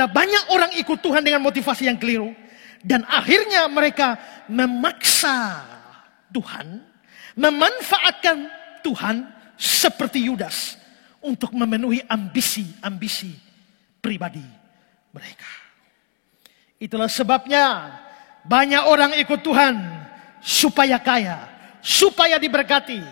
ada banyak orang ikut Tuhan dengan motivasi yang keliru. Dan akhirnya mereka memaksa Tuhan, memanfaatkan Tuhan seperti Yudas untuk memenuhi ambisi-ambisi pribadi mereka. Itulah sebabnya banyak orang ikut Tuhan supaya kaya, supaya diberkati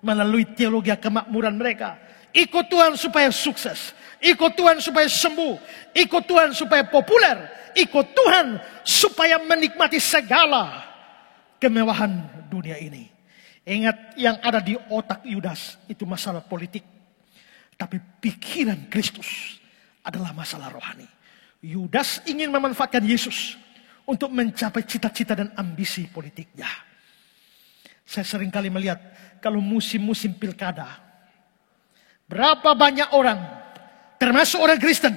melalui teologi kemakmuran mereka. Ikut Tuhan supaya sukses, ikut Tuhan supaya sembuh, ikut Tuhan supaya populer, ikut Tuhan supaya menikmati segala kemewahan dunia ini. Ingat, yang ada di otak Yudas itu masalah politik. Tapi pikiran Kristus adalah masalah rohani. Yudas ingin memanfaatkan Yesus untuk mencapai cita-cita dan ambisi politiknya. Saya sering kali melihat kalau musim-musim pilkada, berapa banyak orang, termasuk orang Kristen,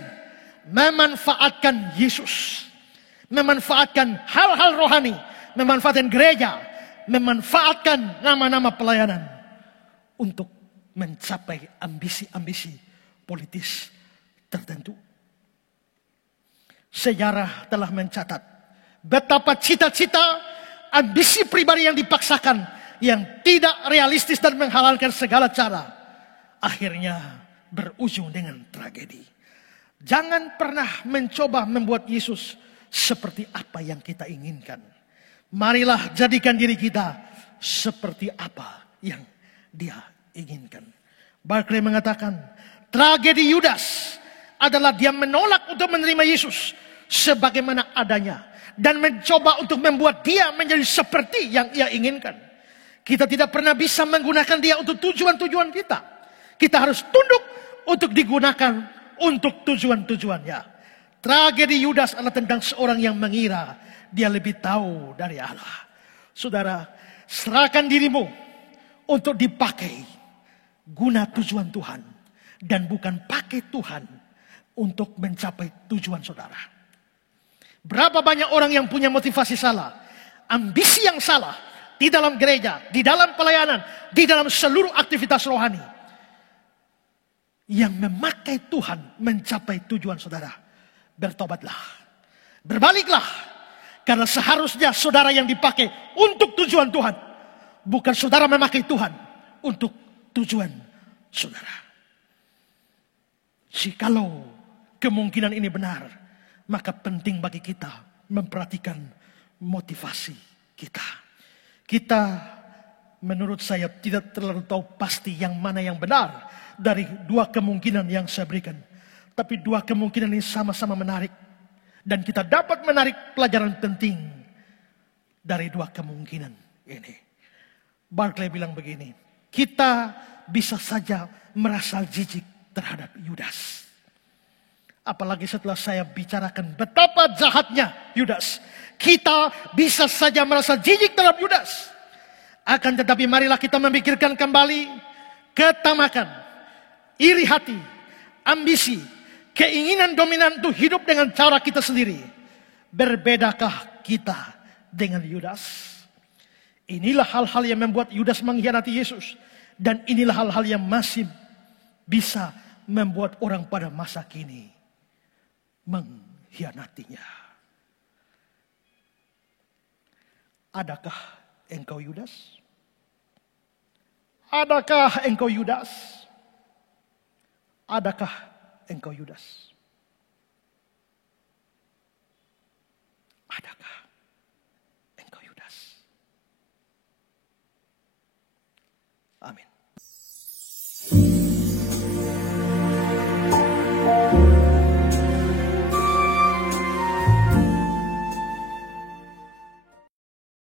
memanfaatkan Yesus, memanfaatkan hal-hal rohani, memanfaatkan gereja, memanfaatkan nama-nama pelayanan untuk mencapai ambisi-ambisi politis tertentu. Sejarah telah mencatat betapa cita-cita, ambisi pribadi yang dipaksakan, yang tidak realistis dan menghalalkan segala cara, akhirnya berujung dengan tragedi. Jangan pernah mencoba membuat Yesus seperti apa yang kita inginkan. Marilah jadikan diri kita seperti apa yang Dia inginkan. Barclay mengatakan, tragedi Yudas adalah dia menolak untuk menerima Yesus sebagaimana adanya dan mencoba untuk membuat dia menjadi seperti yang ia inginkan. Kita tidak pernah bisa menggunakan dia untuk tujuan-tujuan kita. Kita harus tunduk untuk digunakan untuk tujuan-tujuannya. Tragedi Yudas adalah tentang seorang yang mengira dia lebih tahu dari Allah. Saudara, serahkan dirimu untuk dipakai guna tujuan Tuhan dan bukan pakai Tuhan untuk mencapai tujuan saudara. Berapa banyak orang yang punya motivasi salah, ambisi yang salah di dalam gereja, di dalam pelayanan, di dalam seluruh aktivitas rohani yang memakai Tuhan mencapai tujuan saudara. Bertobatlah, berbaliklah, karena seharusnya saudara yang dipakai untuk tujuan Tuhan, bukan saudara memakai Tuhan untuk tujuan saudara. Jikalau kemungkinan ini benar, maka penting bagi kita memperhatikan motivasi kita. Kita menurut saya tidak terlalu tahu pasti yang mana yang benar dari dua kemungkinan yang saya berikan. Tapi dua kemungkinan ini sama-sama menarik. Dan kita dapat menarik pelajaran penting dari dua kemungkinan ini. Barclay bilang begini, kita bisa saja merasa jijik terhadap Yudas. Apalagi setelah saya bicarakan betapa jahatnya Yudas. Kita bisa saja merasa jijik terhadap Yudas. Akan tetapi marilah kita memikirkan kembali ketamakan, iri hati, ambisi, keinginan dominan untuk hidup dengan cara kita sendiri. Berbedakah kita dengan Yudas? Inilah hal-hal yang membuat Yudas mengkhianati Yesus. Dan inilah hal-hal yang masih bisa membuat orang pada masa kini mengkhianatinya. Adakah engkau Yudas? Adakah engkau Yudas? Adakah engkau Yudas? Adakah?